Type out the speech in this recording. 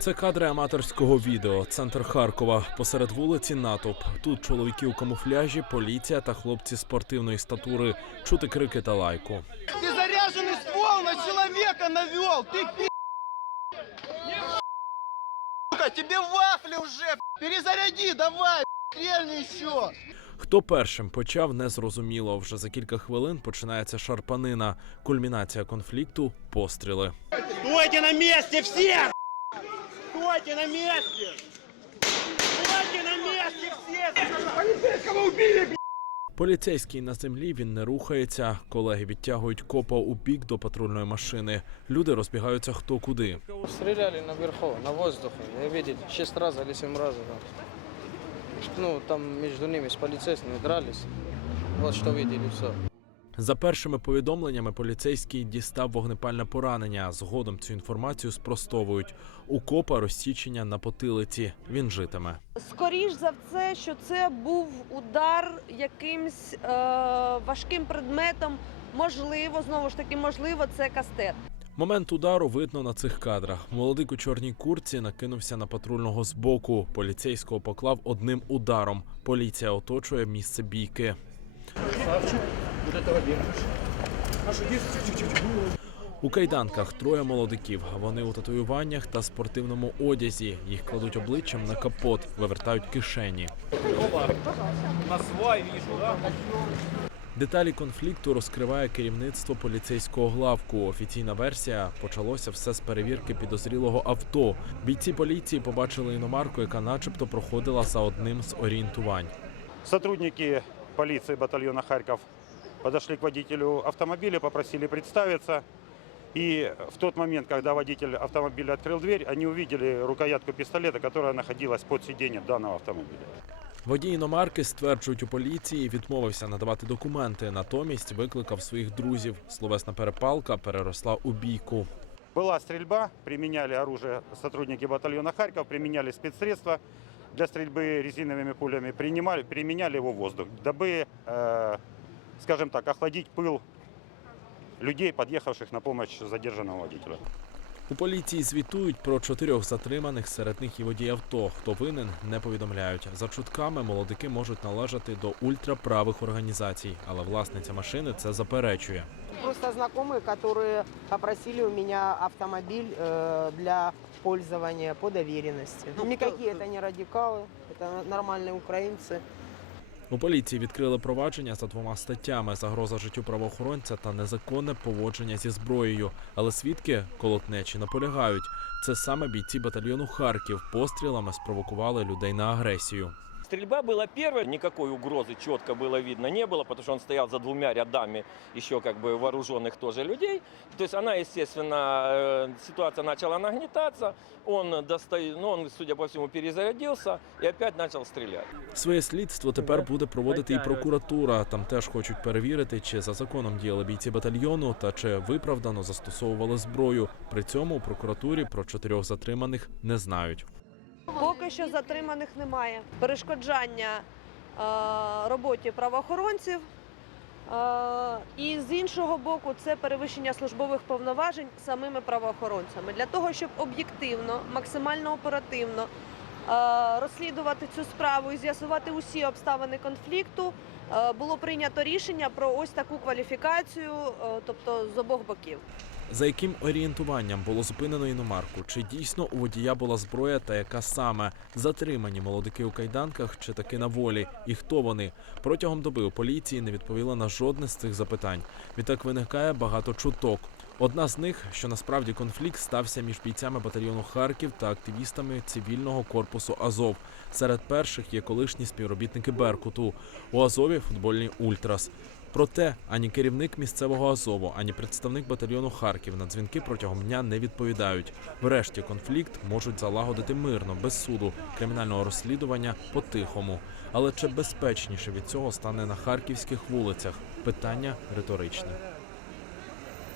Це кадри аматорського відео. Центр Харкова. Посеред вулиці натовп. Тут чоловіки у камуфляжі, поліція та хлопці спортивної статури. Чути крики та лайку. Ты заряженный ствол на человека навел! Ты пи***! Сука, тебе вафли уже! Перезаряди, давай! Стрельни еще! Хто першим почав, незрозуміло. Вже за кілька хвилин починається шарпанина. Кульмінація конфлікту постріли. Стойте на месте все! Стойте на месте! Стойте на месте все! Поліцейський на землі він не рухається. Колеги відтягують копа у бік до патрульної машини. Люди розбігаються хто куди. Стреляли наверху, на воздухе. Я видел шесть раз или семь раз. да. Ну, там между ними с полицейскими дрались. Вот что видели, все. За першими повідомленнями, поліцейський дістав вогнепальне поранення. Згодом цю інформацію спростовують. У копа розсічення на потилиці. Він житиме. Скоріш за все, що це був удар якимсь е, важким предметом. Можливо, знову ж таки, можливо, це кастет. Момент удару видно на цих кадрах. Молодик у чорній курці накинувся на патрульного збоку. Поліцейського поклав одним ударом. Поліція оточує місце бійки. У кайданках троє молодиків. Вони у татуюваннях та спортивному одязі. Їх кладуть обличчям на капот, вивертають кишені. Деталі конфлікту розкриває керівництво поліцейського главку. Офіційна версія почалося все з перевірки підозрілого авто. Бійці поліції побачили іномарку, яка, начебто, проходила за одним з орієнтувань. Сотрудники полиции батальона Харьков подошли к водителю автомобиля, попросили представиться. И в тот момент, когда водитель автомобиля открыл дверь, они увидели рукоятку пистолета, которая находилась под сиденьем данного автомобиля. Водій іномарки стверджують у поліції, відмовився надавати документи. Натомість викликав своїх друзів. Словесна перепалка переросла у бійку. Была стрельба, применяли оружие сотрудники батальона Харьков, применяли спецсредства для стрельбы резиновыми пулями, принимали, применяли его в воздух, дабы, э, скажем так, охладить пыл людей, подъехавших на помощь задержанного водителя. У поліції звітують про чотирьох затриманих, серед них і водій авто. Хто винен, не повідомляють. За чутками молодики можуть належати до ультраправих організацій, але власниця машини це заперечує. Просто знакомые, которые попросили у меня автомобиль э, для пользования по доверенности. Никакие это не радикалы, это нормальные украинцы. У поліції відкрили провадження за двома статтями: загроза життю правоохоронця та незаконне поводження зі зброєю. Але свідки колотнечі наполягають. Це саме бійці батальйону Харків пострілами спровокували людей на агресію. Стрельба была первая, никакой угрозы четко было видно не было, потому что он стоял за двумя рядами еще как бы вооруженных тоже людей. То есть она, естественно, э, ситуация начала нагнетаться, он, достает, ну, он, судя по всему, перезарядился и опять начал стрелять. Своє слідство тепер буде проводити і прокуратура. Там теж хочуть перевірити, чи за законом діяли бійці батальйону та чи виправдано застосовували зброю. При цьому у прокуратурі про чотирьох затриманих не знають. Поки що затриманих немає. Перешкоджання е, роботі правоохоронців. Е, і з іншого боку, це перевищення службових повноважень самими правоохоронцями для того, щоб об'єктивно, максимально оперативно розслідувати цю справу і з'ясувати усі обставини конфлікту. е, Було прийнято рішення про ось таку кваліфікацію, е, тобто з обох боків. За яким орієнтуванням було зупинено іномарку? Чи дійсно у водія була зброя та яка саме затримані молодики у кайданках чи таки на волі? І хто вони? Протягом доби у поліції не відповіла на жодне з цих запитань. Відтак виникає багато чуток. Одна з них, що насправді конфлікт стався між бійцями батальйону Харків та активістами цивільного корпусу Азов. Серед перших є колишні співробітники Беркуту. У Азові футбольний Ультрас. Проте ані керівник місцевого Азову, ані представник батальйону Харків на дзвінки протягом дня не відповідають. Врешті конфлікт можуть залагодити мирно, без суду, кримінального розслідування по-тихому. Але чи безпечніше від цього стане на харківських вулицях? Питання риторичне.